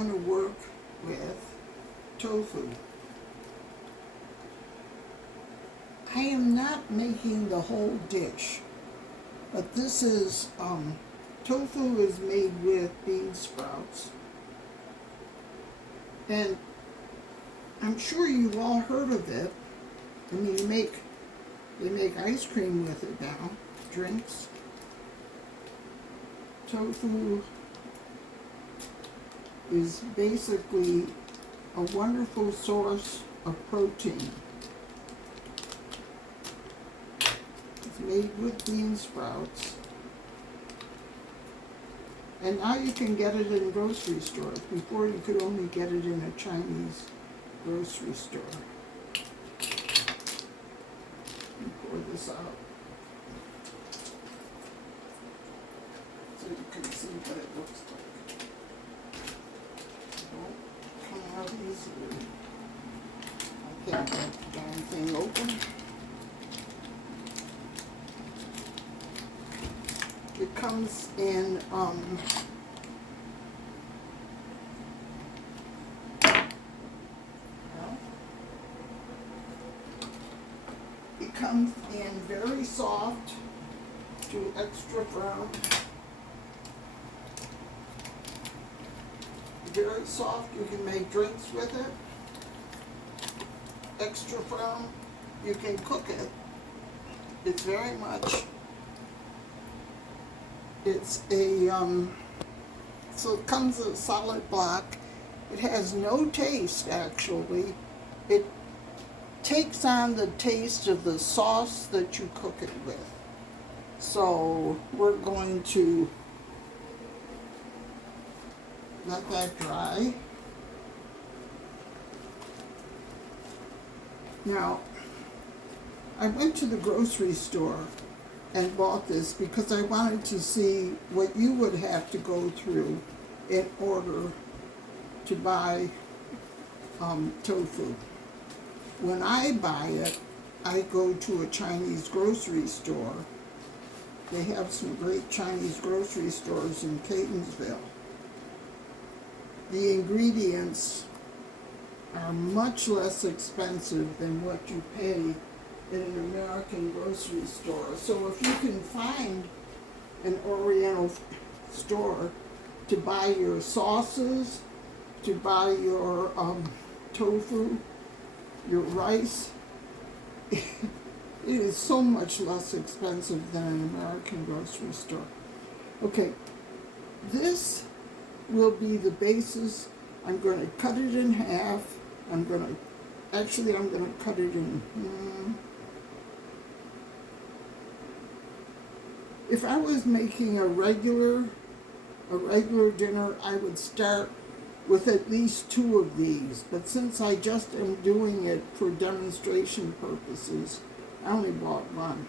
going to work with tofu. I am not making the whole dish, but this is, tofu is made with bean sprouts. And I'm sure you've all heard of it. I mean, they make ice cream with it now, drinks. Tofu is basically a wonderful source of protein. It's made with bean sprouts. And now you can get it in grocery stores. Before you could only get it in a Chinese grocery store. Let me pour this out so you can see what it looks like. It won't come out easily. I can't get the darn thing open. It comes in it comes in very soft to extra firm. Very soft, you can make drinks with it. Extra firm, you can cook it. It's very much, it's a, so it comes in a solid block. It has no taste, actually. It takes on the taste of the sauce that you cook it with. So we're going to let that dry. Now, I went to the grocery store and bought this because I wanted to see what you would have to go through in order to buy tofu. When I buy it, I go to a Chinese grocery store. They have some great Chinese grocery stores in Catonsville. The ingredients are much less expensive than what you pay in an American grocery store. So if you can find an Oriental store to buy your sauces, to buy your tofu, your rice, it is so much less expensive than an American grocery store. Okay, this will be the basis. I'm going to cut it in half. I'm going to cut it in, if I was making a regular dinner, I would start with at least 2 of these. But since I just am doing it for demonstration purposes, I only bought 1.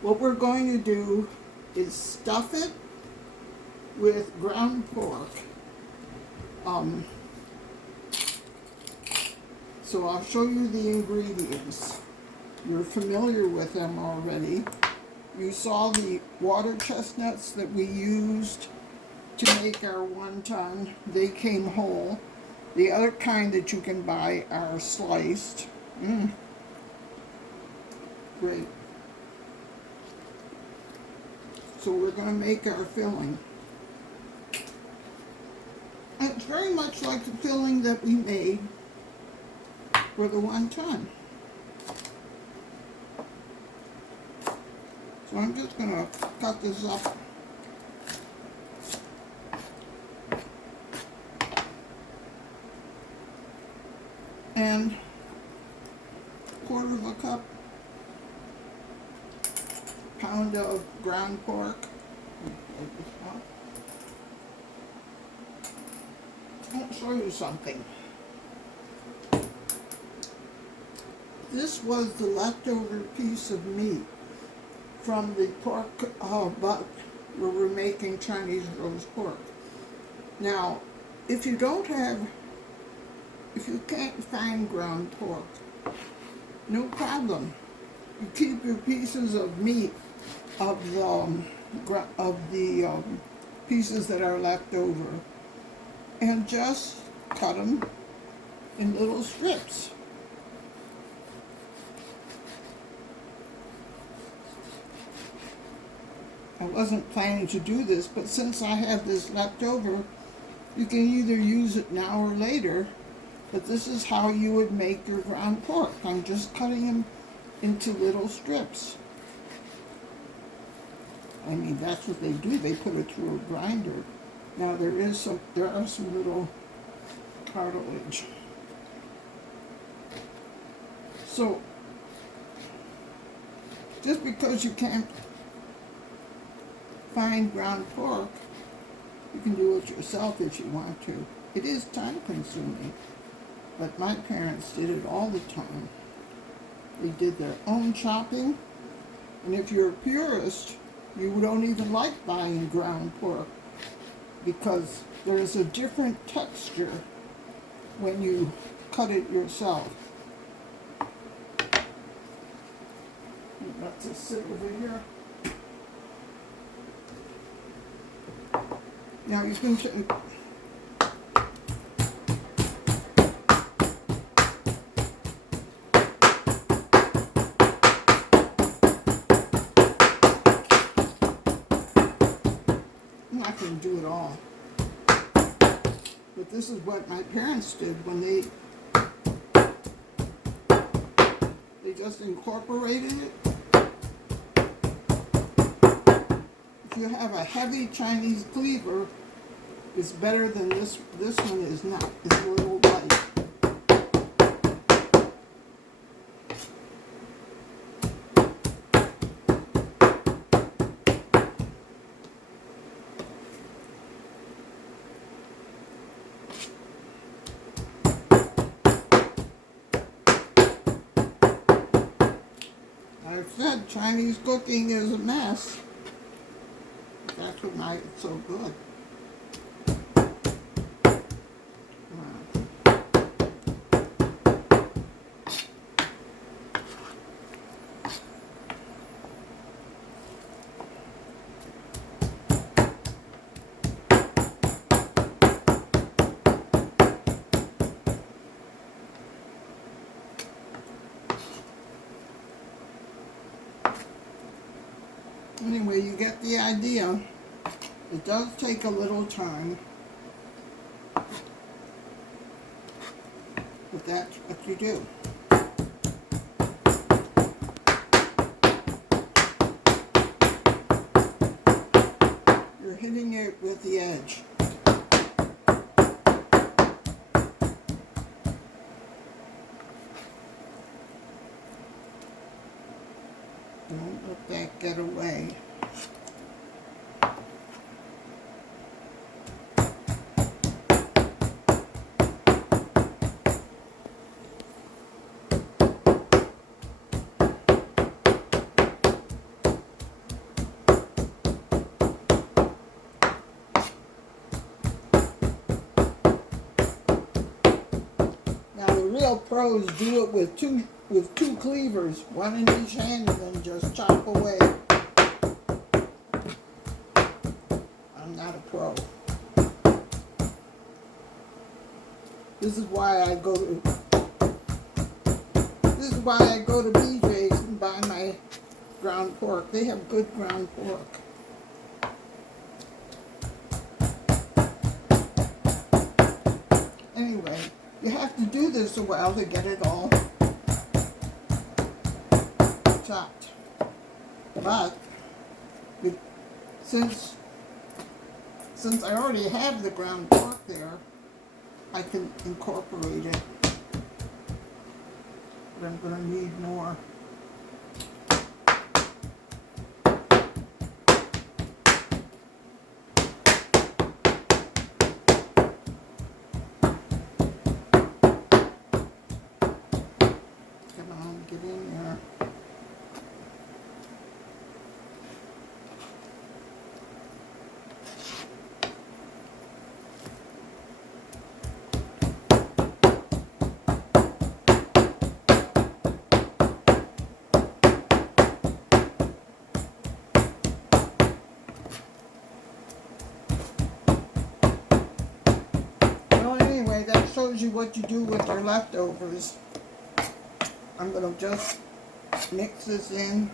What we're going to do is stuff it with ground pork. So I'll show you the ingredients. You're familiar with them already. You saw the water chestnuts that we used to make our wonton. They came whole. The other kind that you can buy are sliced. Great. So we're going to make our filling. And it's very much like the filling that we made for the wonton. So I'm just going to cut this up. And 1/4 cup, pound of ground pork. I'll show you something. This was the leftover piece of meat from the pork butt where we're making Chinese roast pork. Now, if you can't find ground pork, no problem. You keep your pieces of meat of the pieces that are left over and just cut them in little strips. I wasn't planning to do this, but since I have this left over, you can either use it now or later, but this is how you would make your ground pork. I'm just cutting them into little strips. I mean, that's what they do. They put it through a grinder. Now there are some little cartilage. So, just because you can't find ground pork, you can do it yourself if you want to. It is time consuming, but my parents did it all the time. They did their own chopping, and if you're a purist, you don't even like buying ground pork because there's a different texture when you cut it yourself. Let this sit over here. Now you can I'm not going to do it all, but this is what my parents did when they just incorporated it. If you have a heavy Chinese cleaver, it's better than this. This one is not. It's a little light. I've said Chinese cooking is a mess. That's what makes it so good. Anyway, you get the idea. It does take a little time, but that's what you do. You're hitting it with the edge. Don't let that get away. Now the real pros do it with two cleavers, one in each hand, and then just chop away. I'm not a pro. This is why I go to BJ's and buy my ground pork. They have good ground pork. Anyway, you have to do this a while to get it all chopped. But since I already have the ground pork there, I can incorporate it. But I'm going to need more. Come on, get in there. shows you what you do with your leftovers. I'm going to just mix this in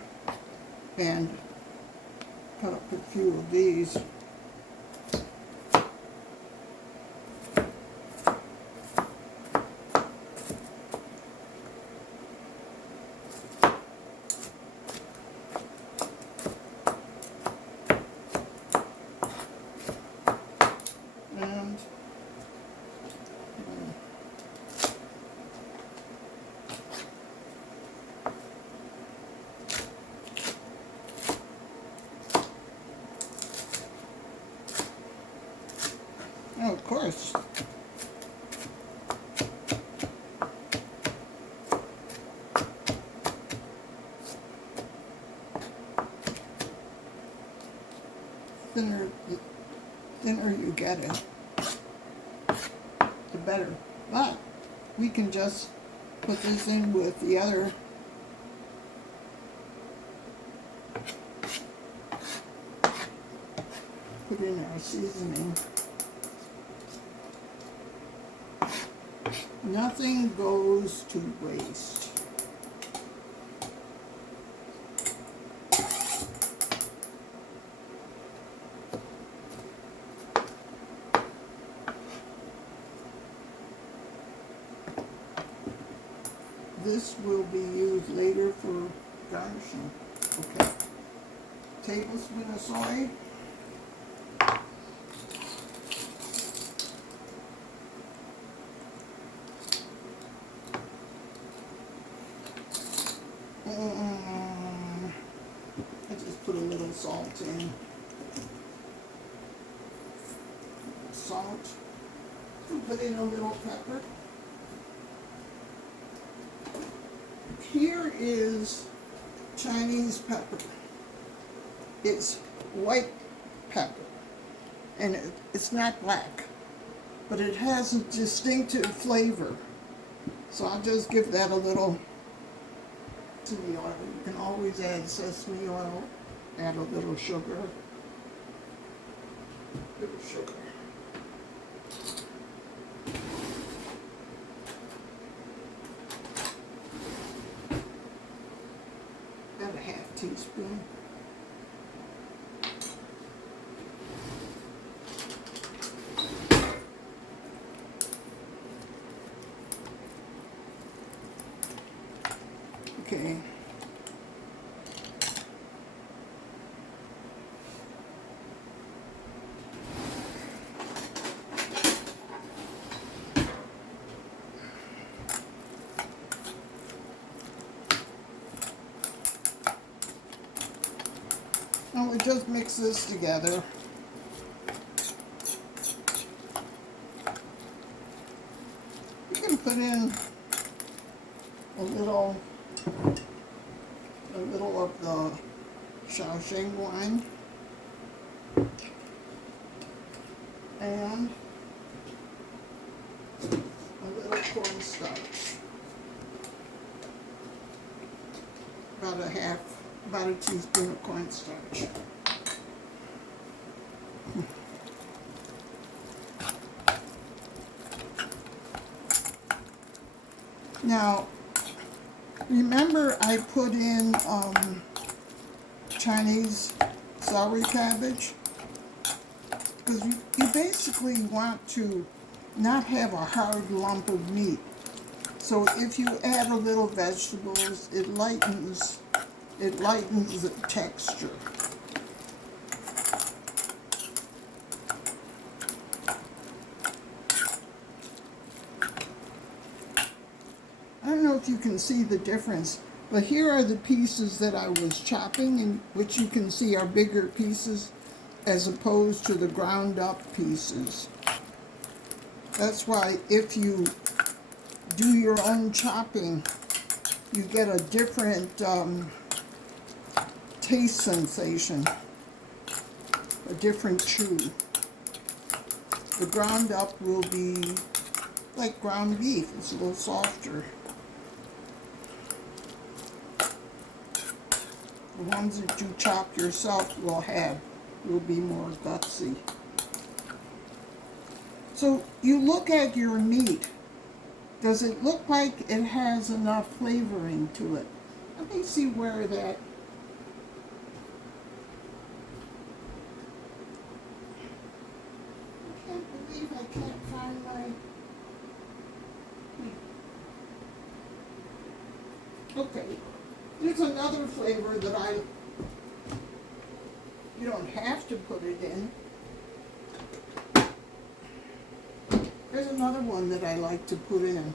and cut up a few of these. Oh, of course. The thinner you get it, the better. But we can just put this in with the other put in our seasoning. Nothing goes to waste. This will be used later for garnishing. Okay. Tablespoon of soy. I just put a little salt in. Salt. Put in a little pepper. Here is Chinese pepper. It's white pepper, and it's not black, but it has a distinctive flavor. So I'll just give that a little to the oil. You can always add sesame oil, add a little sugar. Little sugar. About a half teaspoon. Okay. Now we just mix this together. You can put in a little of the Shaoxing wine and a little cornstarch, about a teaspoon of cornstarch. Now, remember I put in Chinese celery cabbage? Because you basically want to not have a hard lump of meat. So if you add a little vegetables, it lightens the texture. I don't know if you can see the difference, but here are the pieces that I was chopping, and which you can see are bigger pieces as opposed to the ground up pieces. That's why if you do your own chopping, you get a different taste sensation, a different chew. The ground up will be like ground beef. It's a little softer. The ones that you chop yourself will be more gutsy. So you look at your meat. Does it look like it has enough flavoring to it? Let me see where that. I can't believe I can't find my. Okay, there's another flavor that you don't have to put it in. There's another one that I like to put in,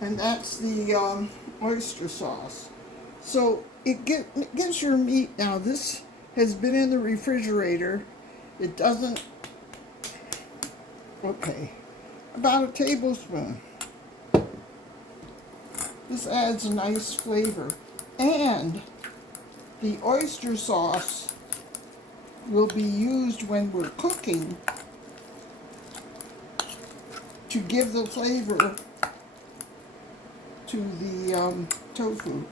and that's the oyster sauce. So it gets your meat. Now this has been in the refrigerator. It doesn't, okay, about a tablespoon. This adds a nice flavor. And the oyster sauce will be used when we're cooking to give the flavor to the tofu.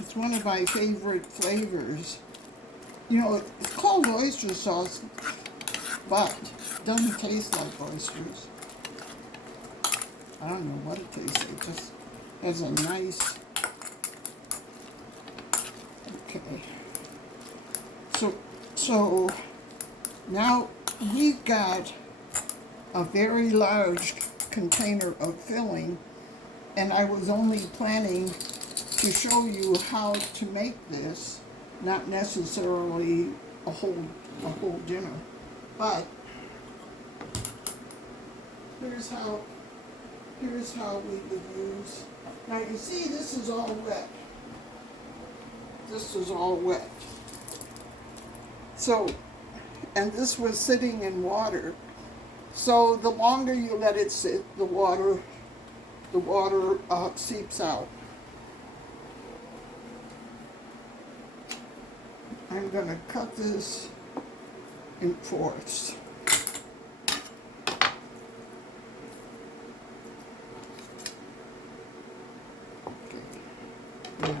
It's one of my favorite flavors. You know, it's called oyster sauce, but it doesn't taste like oysters. I don't know what it tastes like. It just has a nice, okay. So now we've got a very large container of filling, and I was only planning to show you how to make this, not necessarily a whole dinner, but here's how we would use. Now you see this is all wet. This is all wet. So, and this was sitting in water. So the longer you let it sit, the water seeps out. I'm going to cut this in fourths. Okay. Yeah.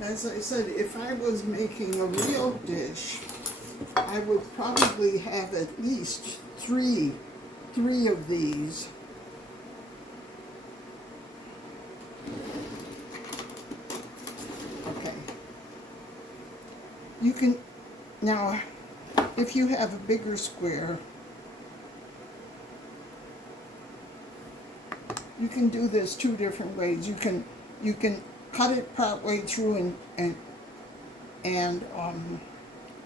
As I said, if I was making a real dish, I would probably have at least three of these. Okay. You can, now, if you have a bigger square, you can do this two different ways. You can cut it part way through and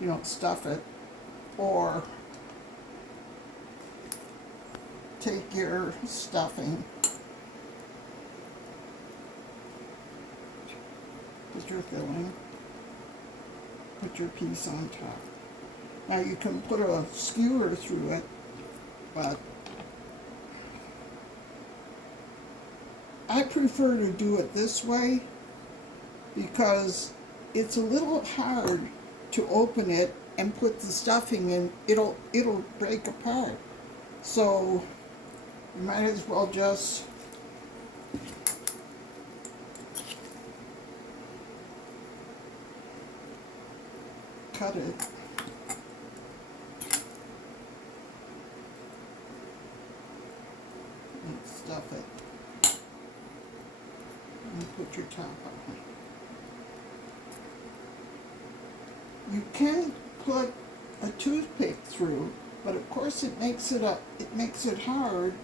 you know, stuff it, or take your stuffing, put your filling, put your piece on top. Now you can put a skewer through it, but I prefer to do it this way because it's a little hard to open it and put the stuffing in. It'll break apart. So you might as well just cut it. And stuff it. And put your top on. You can put a toothpick through, but of course it makes it hard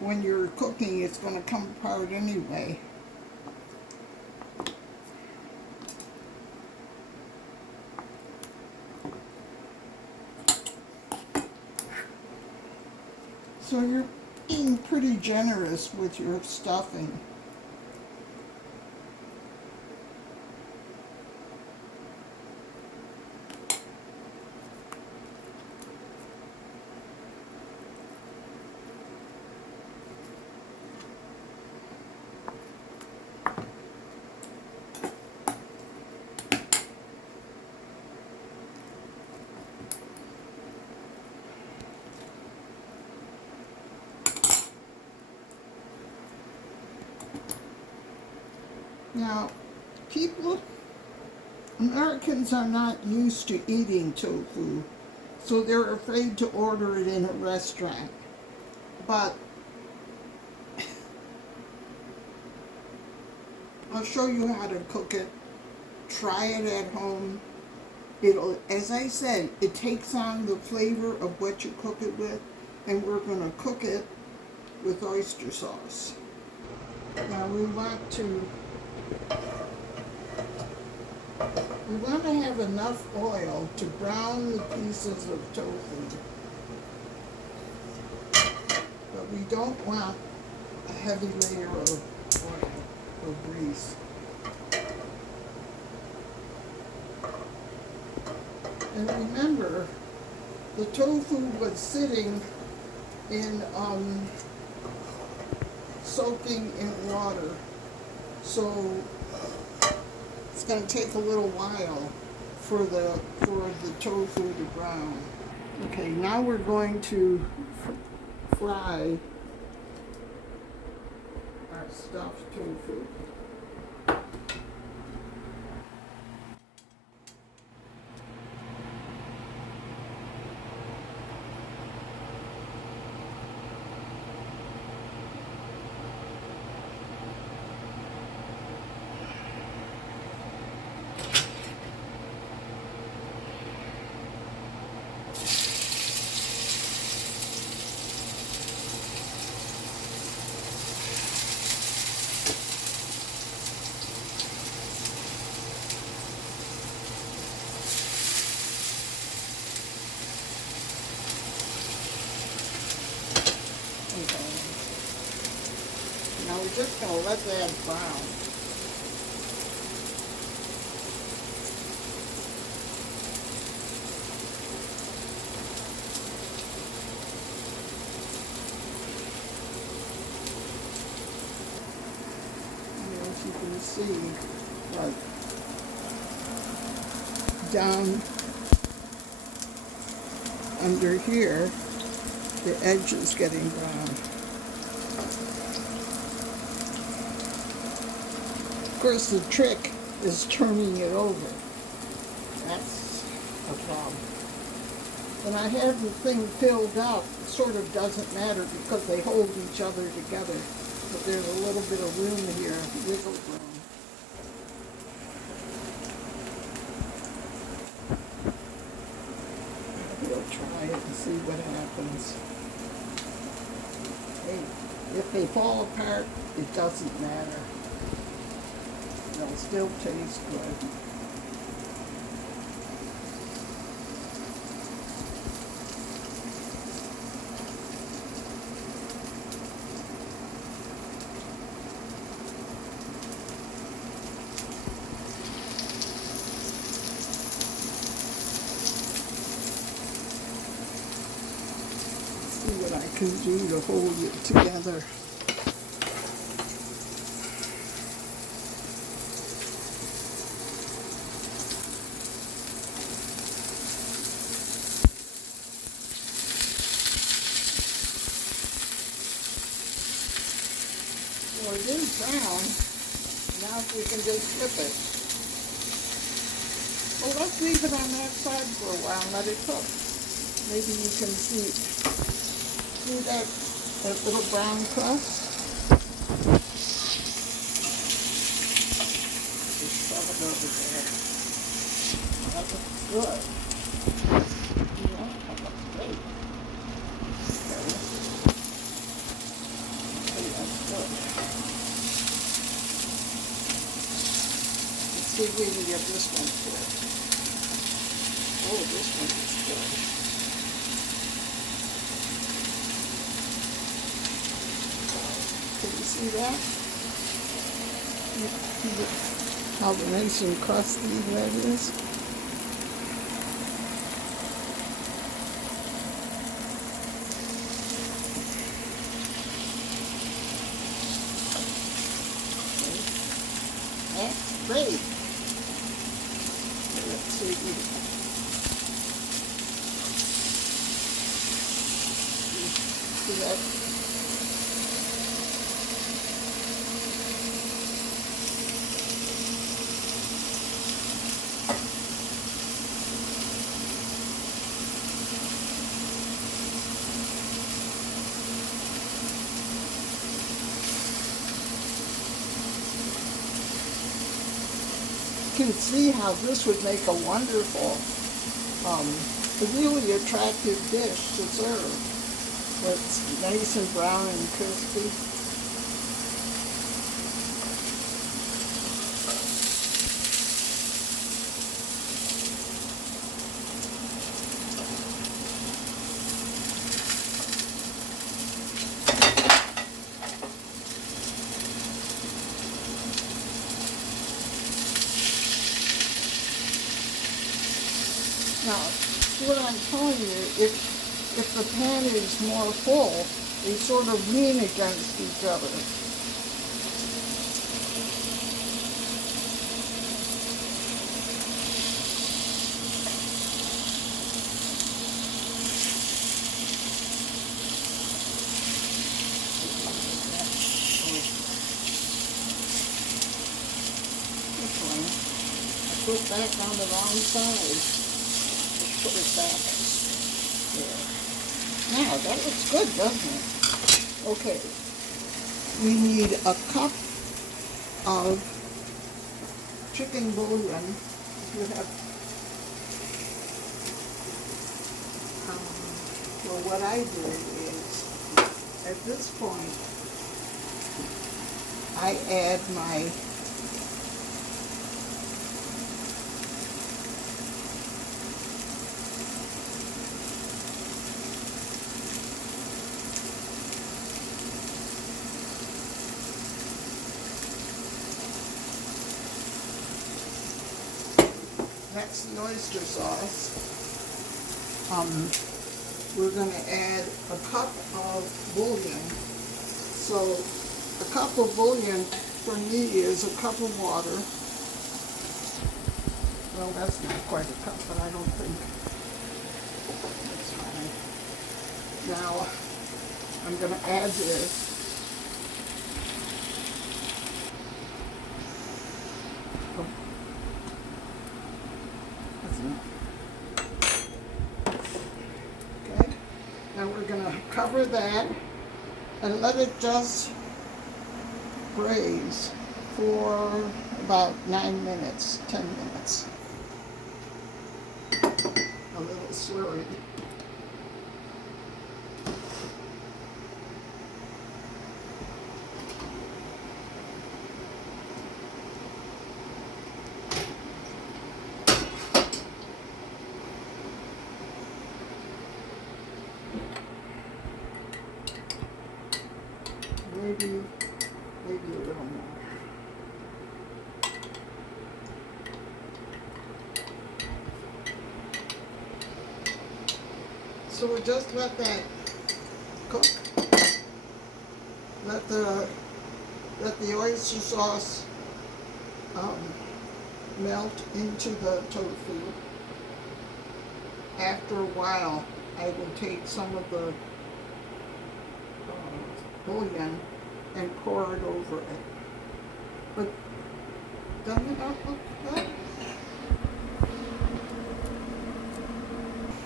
when you're cooking. It's going to come apart anyway. So you're being pretty generous with your stuffing. Now, people, Americans are not used to eating tofu, so they're afraid to order it in a restaurant. But I'll show you how to cook it. Try it at home. It'll, as I said, it takes on the flavor of what you cook it with, and we're going to cook it with oyster sauce. Now we want to have enough oil to brown the pieces of tofu, but we don't want a heavy layer of oil or grease. And remember, the tofu was sitting in soaking in water, so it's going to take a little while for the tofu to brown. Okay, now we're going to fry our stuffed tofu. Now we're just going to let that brown. And as you can see, like down under here, the edge is getting brown. Of course, the trick is turning it over. That's a problem. When I have the thing filled up, it sort of doesn't matter because they hold each other together. But there's a little bit of room here, wiggle room. We'll try it and see what happens. Hey, if they fall apart, it doesn't matter. They'll still taste good. See what I can do to hold it together. Well, it is brown. Now we can just flip it. Well, let's leave it on that side for a while and let it cook. Maybe you can see that little brown crust? Just shove it over there. That looks good. Yeah, that looks great. Okay, that's good. Let's see if we can get this one good. Oh, this one is good. Can you see that? How nice and crusty that is. That's great. Let's see. See that? can see how this would make a wonderful, a really attractive dish to serve. It's nice and brown and crispy. Now, what I'm telling you, if the pan is more full, they sort of lean against each other. This one, I put back on the wrong side. Put it back there. Now, that looks good, doesn't it? Okay. We need a cup of chicken bouillon. You have, well, what I do is, at this point, I add my that's the oyster sauce. We're going to add a cup of bouillon. So a cup of bouillon for me is a cup of water. Well, that's not quite a cup, but I don't think that's fine. Now I'm going to add this. Okay, now we're going to cover that and let it just braise for about 9 minutes, 10 minutes. A little slurry. Maybe a little more. So we'll just let that cook. Let the oyster sauce melt into the tofu. After a while, I will take some of the bouillon and pour it over it. But doesn't it not look good?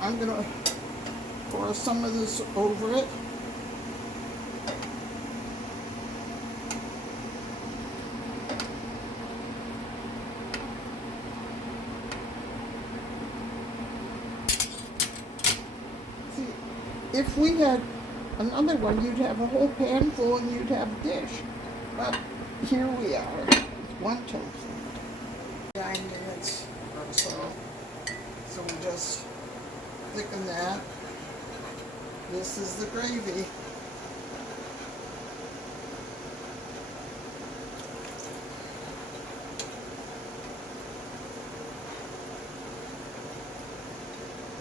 I'm gonna pour some of this over it. See, if we had another one, you'd have a whole pan full and you'd have a dish. But here we are, with one tofu. 9 minutes or so. So we just thicken that. This is the gravy.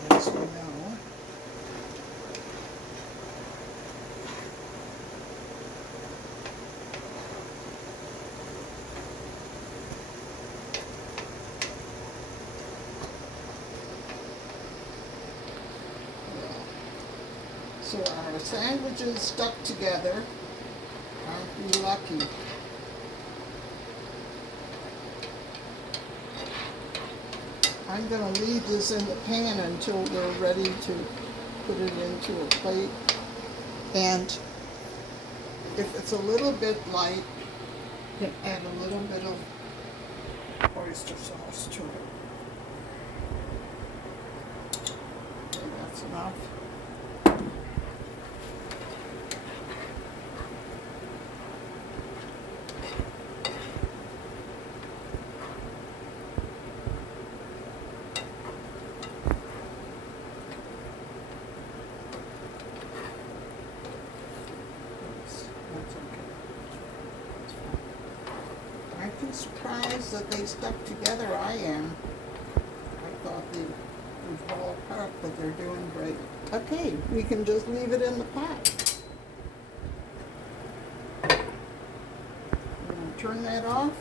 As we know. So our sandwiches stuck together. Aren't we lucky? I'm going to leave this in the pan until we're ready to put it into a plate. And if it's a little bit light, you can add a little bit of oyster sauce to it. Okay, that's enough. That's okay. Aren't you surprised that they stuck together? I am. I thought they would fall apart, but they're doing great. Okay, we can just leave it in the pot. We're gonna turn that off.